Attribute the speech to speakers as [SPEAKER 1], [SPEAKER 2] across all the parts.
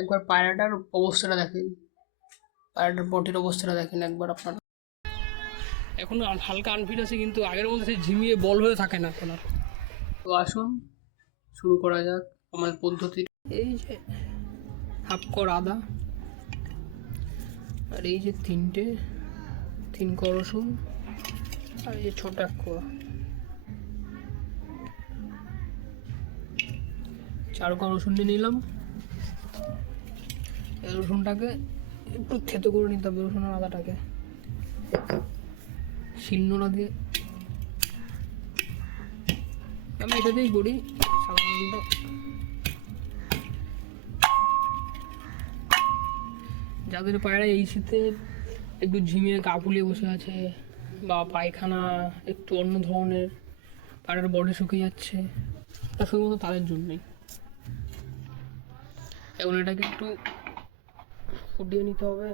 [SPEAKER 1] একবার পায়রাটার অবস্থাটা দেখেন। পায়রাটার বটির অবস্থাটা দেখেন একবার আপনারা। এখন হালকা আনফিট আছে কিন্তু আগের মধ্যে সেই ঝিমিয়ে বল হয়ে থাকে না এখন আর। তো আসুন শুরু করা যাক আমাদের পদ্ধতি। এই যে হাফ কর আদা আর এই যে তিনটে তিন ক রসুন আর এই যে ছোট এক কোয়া। চার ক রসুন নিয়ে নিলাম। রসুনটাকে একটু থেতো করে নিতে হবে রসুন আদাটাকে। শিলনোড়া দিয়ে। আমি এটা দিয়েই করি, সাধারণত। যাদের পায়রা এই শীতে একটু ঝিমিয়ে কাপুলিয়ে বসে আছে বা পায়খানা একটু অন্য ধরনের পায়রার বডি শুকিয়ে যাচ্ছে, তা শুধুমাত্র তাদের জন্যই। এখন এটাকে একটু ফুটিয়ে নিতে হবে।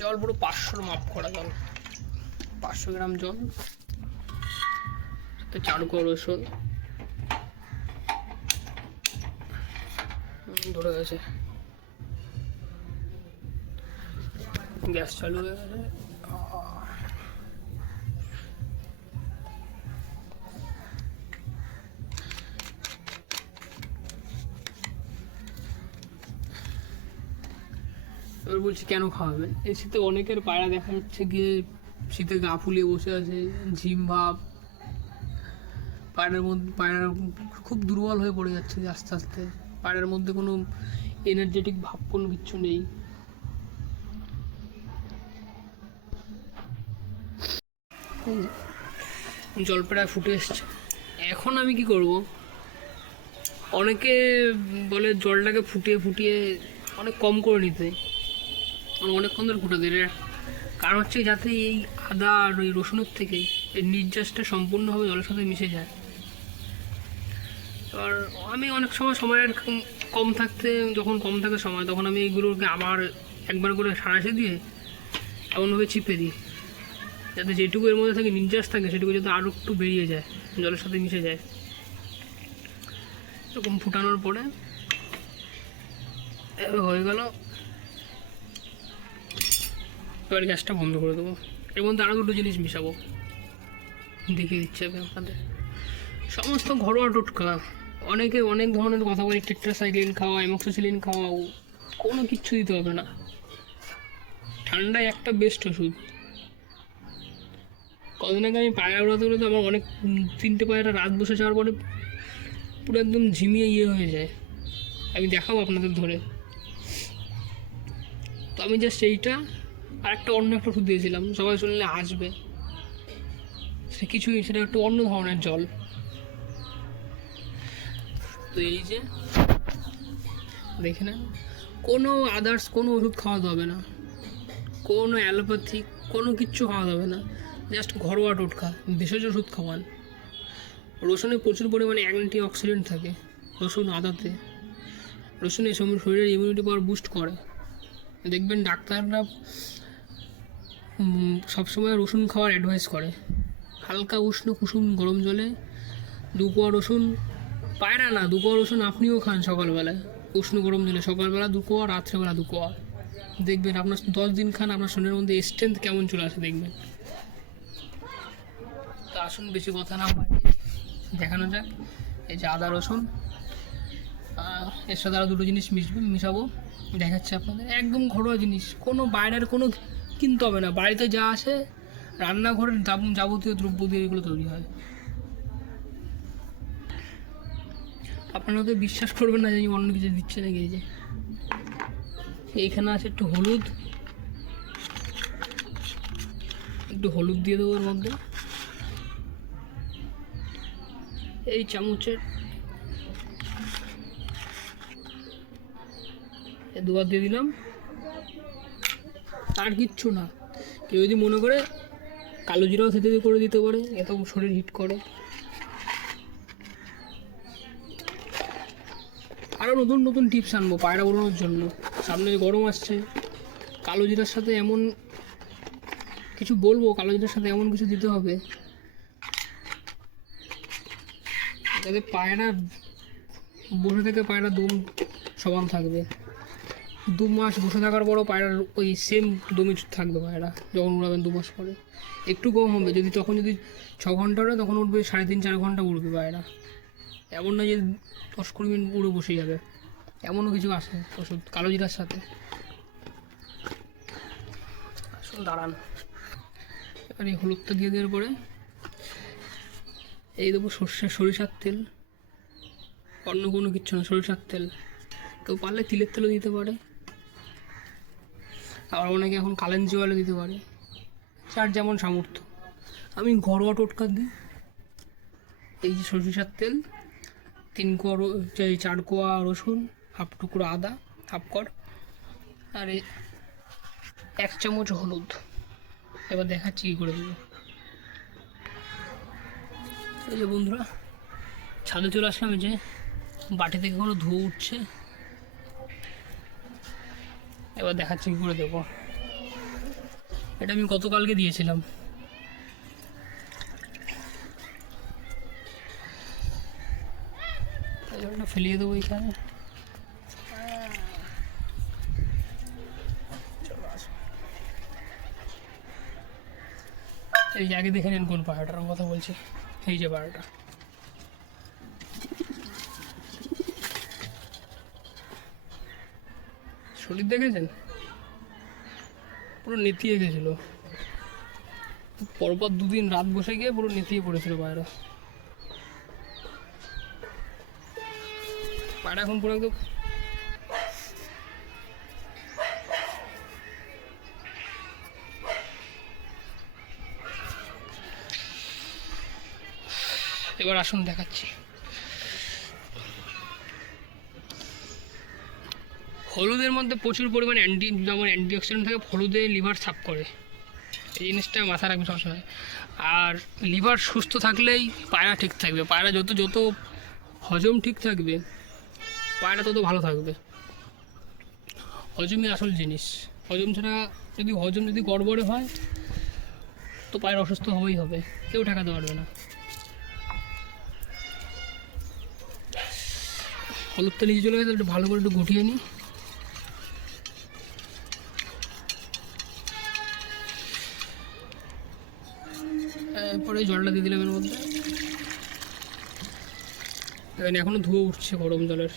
[SPEAKER 1] জল পুরো পাঁচশোর মাপ করা জল। পাঁচশো গ্রাম জল। সাথে চারকো রসুন। গেছে। গ্যাস চালু হয়ে গেছে। এবার বলছি, কেন খাওয়াবেন? এই শীতে অনেকের পায়রা দেখা যাচ্ছে গিয়ে শীতে গা ফুলিয়ে বসে আছে, ঝিম ভাব। পায়রার মধ্যে, পায়রা খুব দুর্বল হয়ে পড়ে যাচ্ছে আস্তে আস্তে। পায়রার মধ্যে কোনো এনার্জেটিক ভাব কোনো কিচ্ছু নেই। এই যে, জল প্রায় ফুটে এসছে। এখন আমি কি করব? অনেকে বলে জলটাকে ফুটিয়ে ফুটিয়ে অনেক কম করে নিতে। মানে অনেকক্ষণ ধরে ফুটে দিলে কারণ হচ্ছে যাতে এই আদা আর ওই রসুনের থেকে এই নির্যাসটা সম্পূর্ণভাবে জলের সাথে মিশে যায়। এবার আমি অনেক সময় সময়ের কম- থাকতে, যখন কম থাকে সময়, তখন আমি এইগুলোকে আবার একবার করে সারাশে দিয়ে এমনভাবে চিপে দিই। যাতে যেটুকু এর মধ্যে থাকে নির্যাস থাকে, সেটুকু যাতে আরও একটু বেরিয়ে যায়, জলের সাথে মিশে যায়। এরকম ফুটানোর পরে হয়ে গেল। এবার গ্যাসটা বন্ধ করে দেবো। এর মধ্যে আরও দুটো জিনিস মিশাবো। দেখিয়ে দিচ্ছে আপনাদের। সমস্ত ঘরোয়া টোটকা। অনেকে অনেক ধরনের কথা বলে টেট্রাসাইক্লিন খাওয়া এমক্সিসিলিন খাওয়াও কোনো কিচ্ছু দিতে হবে না। ঠান্ডায় একটা বেস্ট ওষুধ। কদিন আগে আমি পায়রা উড়াতে উড়াতে আমার অনেক তিনটে পায়রা রাত বসে যাওয়ার পরে পুরো একদম ঝিমিয়ে ইয়ে হয়ে যায়। আমি দেখাবো আপনাদের ধরে। তো আমি জাস্ট এইটা আর একটা অন্য একটা ওষুধ দিয়েছিলাম, সবাই শুনলে আসবে সে কিছুই, সেটা একটু অন্য ধরনের জল। তো এই যে। দেখে নেন। কোনো আদার্স কোনো ওষুধ খাওয়াতে হবে না। কোনো অ্যালোপ্যাথিক কোনো কিচ্ছু খাওয়াতে হবে না। জাস্ট ঘরোয়া টোটকা, ভেষজ ওষুধ খাওয়ান। রসুনে প্রচুর পরিমাণে অ্যান্টি অক্সিডেন্ট থাকে, রসুন আদাতে। রসুন এই সময় শরীরের ইমিউনিটি পাওয়ার বুস্ট করে। দেখবেন ডাক্তাররা সবসময় রসুন খাওয়ার অ্যাডভাইস করে। হালকা উষ্ণ কুসুম গরম জলে দু কোয়া রসুন পায়রা না দু কোয়া রসুন আপনিও খান সকালবেলায়। উষ্ণ গরম জলে সকালবেলা দু কোয়া রাত্রেবেলা দু কোয়া দেখবেন আপনার দশ দিন খান, আপনার শরীরের মধ্যে স্ট্রেংথ কেমন চলে আসে দেখবেন। তো আসুন, বেশি কথা না দেখানো যাক। এই যে আদা রসুন এর সাথে আরও দুটো জিনিস মিশবে, মিশাবো, দেখাচ্ছে আপনাদের। একদম ঘরোয়া জিনিস, কোনো বাইরের কোনো কিনতে হবে না। বাড়িতে যা আসে, রান্নাঘরের যাবতীয় দ্রব্য দিয়ে এগুলো তৈরি হয়। আপনারা তো বিশ্বাস করবেন না যে অন্য কিছু দিচ্ছে নাকি এই যে। এইখানে আছে একটু হলুদ। একটু হলুদ দিয়ে দেবো ওর মধ্যে। এই চামচের। দুবার দিয়ে দিলাম। আর কিচ্ছু না। কেউ যদি মনে করে কালো জিরাও খেতে করে দিতে পারে এত শরীর হিট করে। আরও নতুন নতুন টিপস আনব, পায়রা উড়ানোর জন্য। সামনে গরম আসছে কালো জিরার সাথে এমন কিছু বলব কালো জিরার সাথে এমন কিছু দিতে হবে। যাতে পায়রা বসে থেকে পায়রা দম সমান থাকবে। দু মাস বসে থাকার পরও পায়রার ওই সেম দমই থাকবে পায়রা, যখন উড়াবেন দু মাস পরে। একটু কম হবে, যদি তখন যদি ছ ঘণ্টা ওড়ে তখন উঠবে সাড়ে তিন, চার ঘণ্টা উড়বে পায়রা। এমন না যে দশ কুড়ি মিনিট উড়ে বসে যাবে। এমনও কিছু আসে ওষুধ কালো জিরার সাথে। আসুন, দাঁড়ান। এবার এই হলুদটা দিয়ে দেওয়ার পরে এই দেবো সর্ষে, সরিষার তেল। অন্য কোনো কিচ্ছু না, সরিষার তেল। কেউ পারলে তিলের তেলও দিতে পারে। আবার অনেকে এখন কালেঞ্চি ওয়ালে দিতে পারে। যার যেমন সামর্থ্য। আমি ঘরোয়া টোটকা দিই। এই যে সরিষার তেল। তিন কোয়া চার কোয়া রসুন, হাফ টুকরো আদা, হাফ কর, আর এক চামচ হলুদ। এবার দেখাচ্ছি কী করে দেবো। এই যে বন্ধুরা, ছাদে চলে আসলাম যে বাটি থেকে কোনো ধুয়ো উঠছে? এবার দেখাচ্ছি কী করে দেবো। এটা আমি গতকালকে দিয়েছিলাম। জলটা ফেলিয়ে দেবো এইখানে এই আগে দেখে নেন কোন পাহাড়টার কথা বলছি এই যে পাহাড়টা শরীর দেখেছেন পুরো নেতিয়ে গেছিল পরপর দুদিন রাত বসে গিয়ে পুরো নেতিয়ে পড়েছিল পায়রা পায়রা এখন পুরো এবার আসুন, দেখাচ্ছি। হলুদের মধ্যে প্রচুর পরিমাণে অ্যান্টি যেমন অ্যান্টিঅক্সিডেন্ট থাকে, হলুদে লিভার সাফ করে। এই জিনিসটা মাথা রাখবে সবসময় আর লিভার সুস্থ থাকলেই পায়রা ঠিক থাকবে। পায়রা যত যত হজম ঠিক থাকবে পায়রা তত ভালো থাকবে। হজমই আসল জিনিস। হজম ছাড়া যদি, হজম যদি গড়বড়ে হয়, তো পায়ের অসুস্থ হবেই হবে। কেউ ঠেকাতে পারবে না। হলুদটা নিচে চলে গেছে একটু ভালো করে একটু গুটিয়ে নিই। এরপরে জলটা দিয়ে দিলাম এর মধ্যে। এখানে এখনও ধুয়ে উঠছে গরম জলের।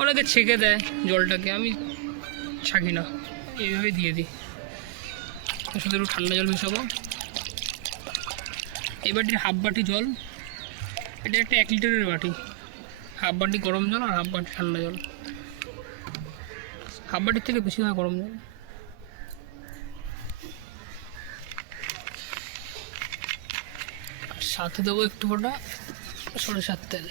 [SPEAKER 1] অনেকে ছেঁকে দেয় জলটাকে, আমি ছাঁকি না। এইভাবে দিয়ে দিই। এর সাথে একটু ঠান্ডা জল মিশাবো। এই বাটির হাফ বাটি জল। এটা একটা এক লিটারের বাটি। হাফ বাটি গরম জল আর হাফ বাটি ঠান্ডা জল। হাফ বাটির থেকে বেশি হয় গরম জল। সাথে দেবো একটু ফোটা সরিষার তেল।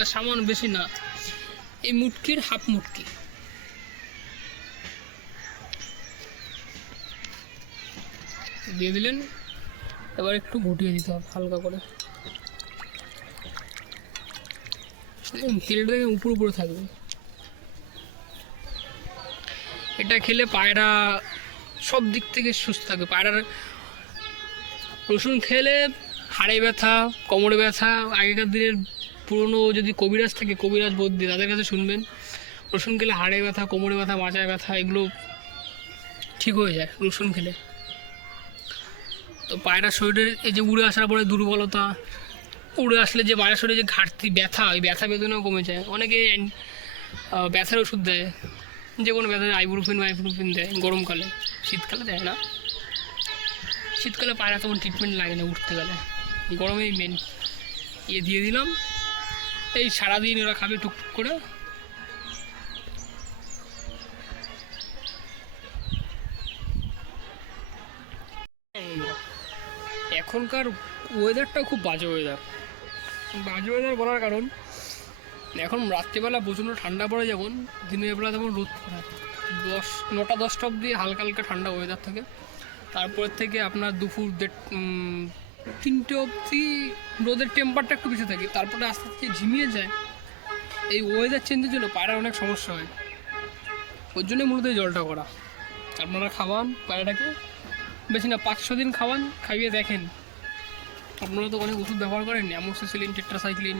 [SPEAKER 1] হালকা সামান্য বেশি না। এই মুটকির হাফ মুটকি। দিয়ে দিলেন। এবার একটু ঘুটিয়ে দিতে হবে হালকা করে। তেলটা উপর উপরে থাকবে। এটা খেলে পায়রা সব দিক থেকে সুস্থ থাকবে। পায়রার রসুন খেলে হাড়ে ব্যথা, কোমরে ব্যথা, আগেকার দিনের পুরনো যদি কবিরাজ থাকে, কবিরাজ বদ্যি তাদের কাছে শুনবেন। রসুন খেলে হাড়ে ব্যথা, কোমরে ব্যথা মাথায় ব্যথা, এগুলো ঠিক হয়ে যায় রসুন খেলে। তো পায়রা শরীরের এই যে উড়ে আসার পরে দুর্বলতা, উড়ে আসলে যে পায়রা শরীরে যে ঘাটতি, ব্যথা, ওই ব্যথা বেদনাও কমে যায়। অনেকে ব্যথার ওষুধ দেয়, যে কোনো ব্যথা আইবুপ্রোফেন আইবুপ্রোফেন দেয়, গরমকালে। শীতকালে দেয় না। শীতকালে পায়রা তেমন ট্রিটমেন্ট লাগে না উঠতে গেলে। গরমেই মেন ইয়ে দিয়ে দিলাম। এই সারাদিন ওরা খাবে টুকটুক করে। এখনকার ওয়েদারটা খুব বাজে ওয়েদার বাজে ওয়েদার বলার কারণ, এখন রাত্রিবেলা প্রচণ্ড ঠান্ডা পড়ে যেমন দিনের বেলা তখন রোদ দশ, নটা দশটা অবধি হালকা হালকা ঠান্ডা ওয়েদার থাকে। তারপর থেকে আপনার দুপুর দেড় তিনটে অবধি রোদের টেম্পারটা একটু বেশি থাকে, তারপরে আস্তে আস্তে ঝিমিয়ে যায়, এই ওয়েদার চেঞ্জের জন্য পায়রার অনেক সমস্যা হয়। ওর জন্যই মূলত এই জলটা করা। আপনারা খাওয়ান পায়রাটাকে। বেশি না, পাঁচ ছ দিন খাওয়ান, খাইয়ে দেখেন। আপনারা তো অনেক ওষুধ ব্যবহার করেন অ্যামোক্সিসিলিন টেট্রাসাইক্লিন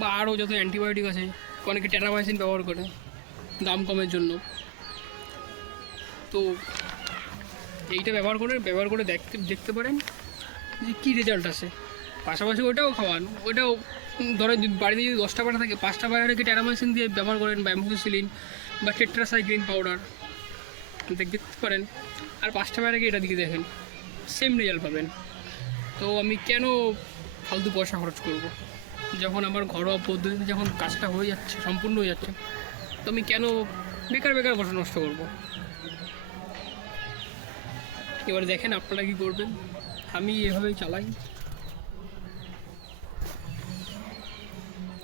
[SPEAKER 1] বা আরও যত অ্যান্টিবায়োটিক আছে, অনেকে টেরামাইসিন ব্যবহার করে, দাম কমের জন্য। তো এইটা ব্যবহার করে ব্যবহার করে দেখতে দেখতে পারেন। যে কী রেজাল্ট আসে? পাশাপাশি ওটাও খাওয়ান। ওটাও ধরো বাড়িতে যদি দশটা পায়রা থাকে, পাঁচটা পায়রাকে টেরামাইসিন দিয়ে ব্যবহার করেন বা অ্যামোক্সিসিলিন বা টেট্রাসাইক্লিন পাউডার দেখতে পারেন। আর পাঁচটা পায়রাকে এটা দিকে দেখেন সেম রেজাল্ট পাবেন। তো আমি কেন ফালতু পয়সা খরচ করব? যখন আমার ঘরোয়া পদ্ধতিতে যখন কাজটা হয়ে যাচ্ছে, সম্পূর্ণ হয়ে যাচ্ছে, তো আমি কেন বেকার বেকার পয়সা নষ্ট করব? এবার দেখেন আপনারা কি করবেন? আমি এভাবেই চালাই।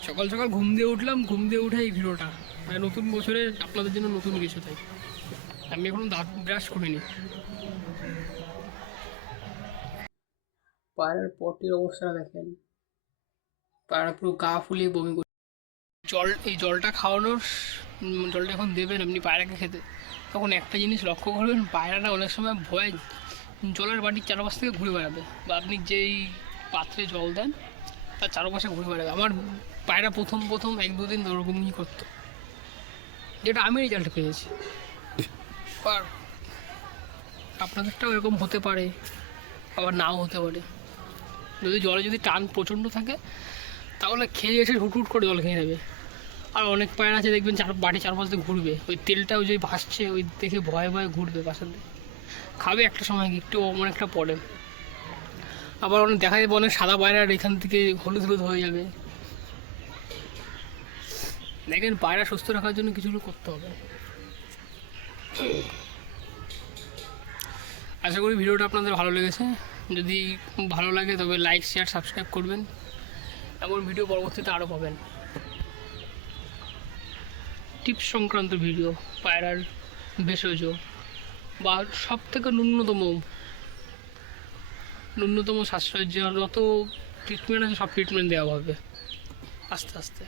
[SPEAKER 1] সকাল সকাল ঘুম দিয়ে উঠলাম, ঘুম দিয়ে উঠে এই ভিডিওটা। মানে নতুন বছরে আপনাদের জন্য নতুন কিছু তাই। আমি এখনও দাঁত ব্রাশ করিনি। পায়রার পটির অবস্থাটা দেখেন। পায়রা পুরো গা ফুলিয়ে বমি করে জল, এই জলটা খাওয়ানোর জলটা এখন দেবেন আপনি পায়রাকে খেতে। তখন একটা জিনিস লক্ষ্য করবেন, পায়রাটা অনেক সময় ভয় জলের বাটির চারপাশ থেকে ঘুরে বেড়াবে বা আপনি যেই পাত্রে জল দেন, তার চারপাশে ঘুরে বেড়াবে। আমার পায়রা প্রথম প্রথম এক দুদিন ওরকমই করতো। যেটা আমি রেজাল্ট পেয়েছি। আর আপনাদেরটাও এরকম হতে পারে, আবার নাও হতে পারে। যদি জলে যদি টান প্রচণ্ড থাকে, তাহলে খেয়ে এসে হুট হুট করে জল খেয়ে নেবে। আর অনেক পায়রা আছে, দেখবেন চার বাটি চারপাশ দিয়ে ঘুরবে। ওই তেলটা ওই যে ভাসছে, ওই দেখে ভয়ে ভয়ে ঘুরবে পাশে দিয়ে খাবে একটা সময়, একটু অনেকটা পরে। আবার অনেক দেখা যাবে, অনেক সাদা পায়রার এখান থেকে হলুদ হলুদ হয়ে যাবে। দেখেন, পায়রা সুস্থ রাখার জন্য কিছু করতে হবে। আশা করি ভিডিওটা আপনাদের ভালো লেগেছে। যদি ভালো লাগে, তবে লাইক শেয়ার সাবস্ক্রাইব করবেন। এমন ভিডিও পরবর্তীতে আরও পাবেন। টিপস সংক্রান্ত ভিডিও, পায়রার ভেষজ। বা সব থেকে ন্যূনতম ন্যূনতম সাশ্রয়ের যে যত ট্রিটমেন্ট আছে সব ট্রিটমেন্ট দেওয়া হবে। আস্তে আস্তে।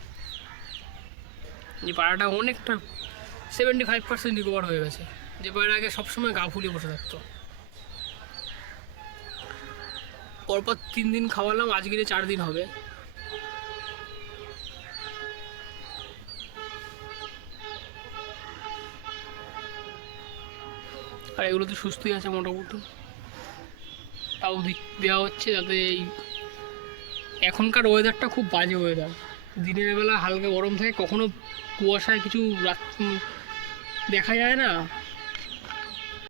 [SPEAKER 1] যে পাড়াটা অনেকটা সেভেন্টি ফাইভ পার্সেন্ট রিকভার হয়ে গেছে। যে পায়রা আগে সবসময় গা ফুলিয়ে বসে থাকতো। পরপর তিন দিন খাওয়ালাম, আজকে চার দিন হবে আর এগুলো তো সুস্থই আছে মোটামুটি। তাও দেওয়া হচ্ছে যাতে এই এখনকার ওয়েদারটা খুব বাজে ওয়েদার দিনের বেলা হালকা গরম থাকে, কখনো কুয়াশায় কিছু রাত দেখা যায় না।